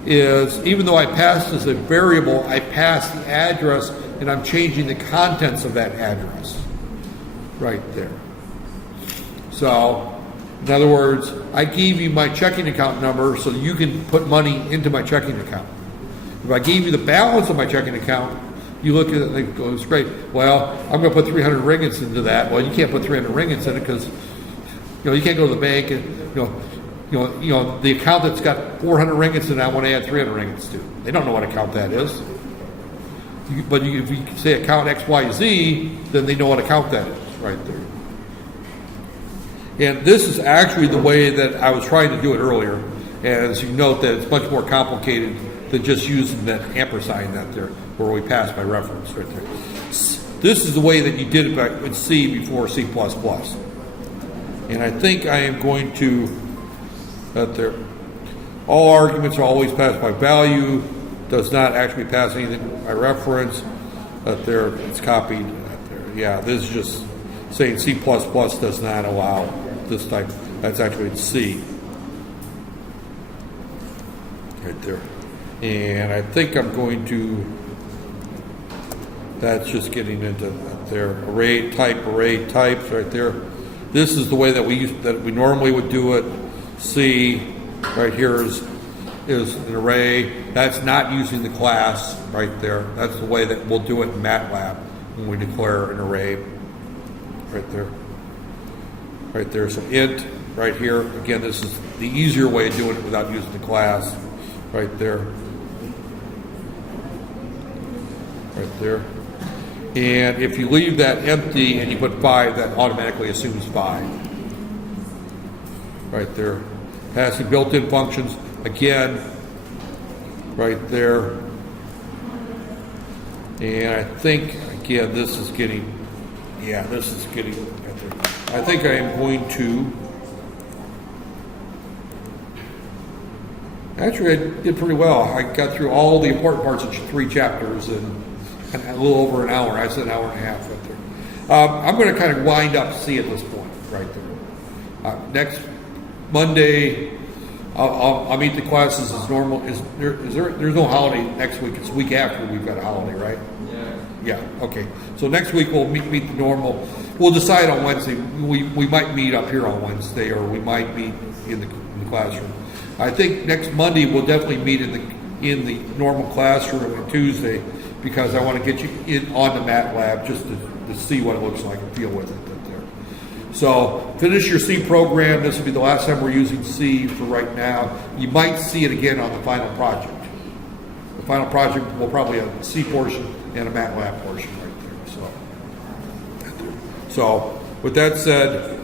is even though I passed as a variable, I pass the address and I'm changing the contents of that address right there. So, in other words, I gave you my checking account number so you can put money into my checking account. If I gave you the balance of my checking account, you look at it and think, oh, it's great. Well, I'm going to put 300 ringgits into that. Well, you can't put 300 ringgits in it because, you can't go to the bank and, the account that's got 400 ringgits in it, I want to add 300 ringgits to. They don't know what account that is. But if you say account XYZ, then they know what account that is right there. And this is actually the way that I was trying to do it earlier. And as you note that it's much more complicated than just using that ampersand that there, where we passed by reference right there. This is the way that you did it with C before C++. And I think I am going to, that there, all arguments are always passed by value, does not actually pass anything by reference, that there, it's copied. There. Yeah, this is just saying C++ does not allow this type. That's actually C. Right there. And I think I'm going to, that's just getting into their array types right there. This is the way that we normally would do it. C right here is an array. That's not using the class right there. That's the way that we'll do it in MATLAB when we declare an array right there. Right there. So int right here. Again, this is the easier way of doing it without using the class right there. Right there. And if you leave that empty and you put 5, that automatically assumes 5. Right there. Passing built-in functions, again, right there. And I think, again, this is getting right there. I think I am going to, actually I did pretty well. I got through all the important parts of 3 chapters in a little over an hour. I said an hour and a half right there. I'm going to kind of wind up C at this point right there. Next Monday, I'll meet the classes as normal. There's no holiday next week. It's the week after we've got a holiday, right? Yeah. Okay. So next week we'll meet the normal. We'll decide on Wednesday. We might meet up here on Wednesday, or we might meet in the classroom. I think next Monday we'll definitely meet in the normal classroom on Tuesday, because I want to get you in on the MATLAB just to see what it looks like and feel with it. So finish your C program. This will be the last time we're using C for right now. You might see it again on the final project. The final project will probably have a C portion and a MATLAB portion right there. So with that said,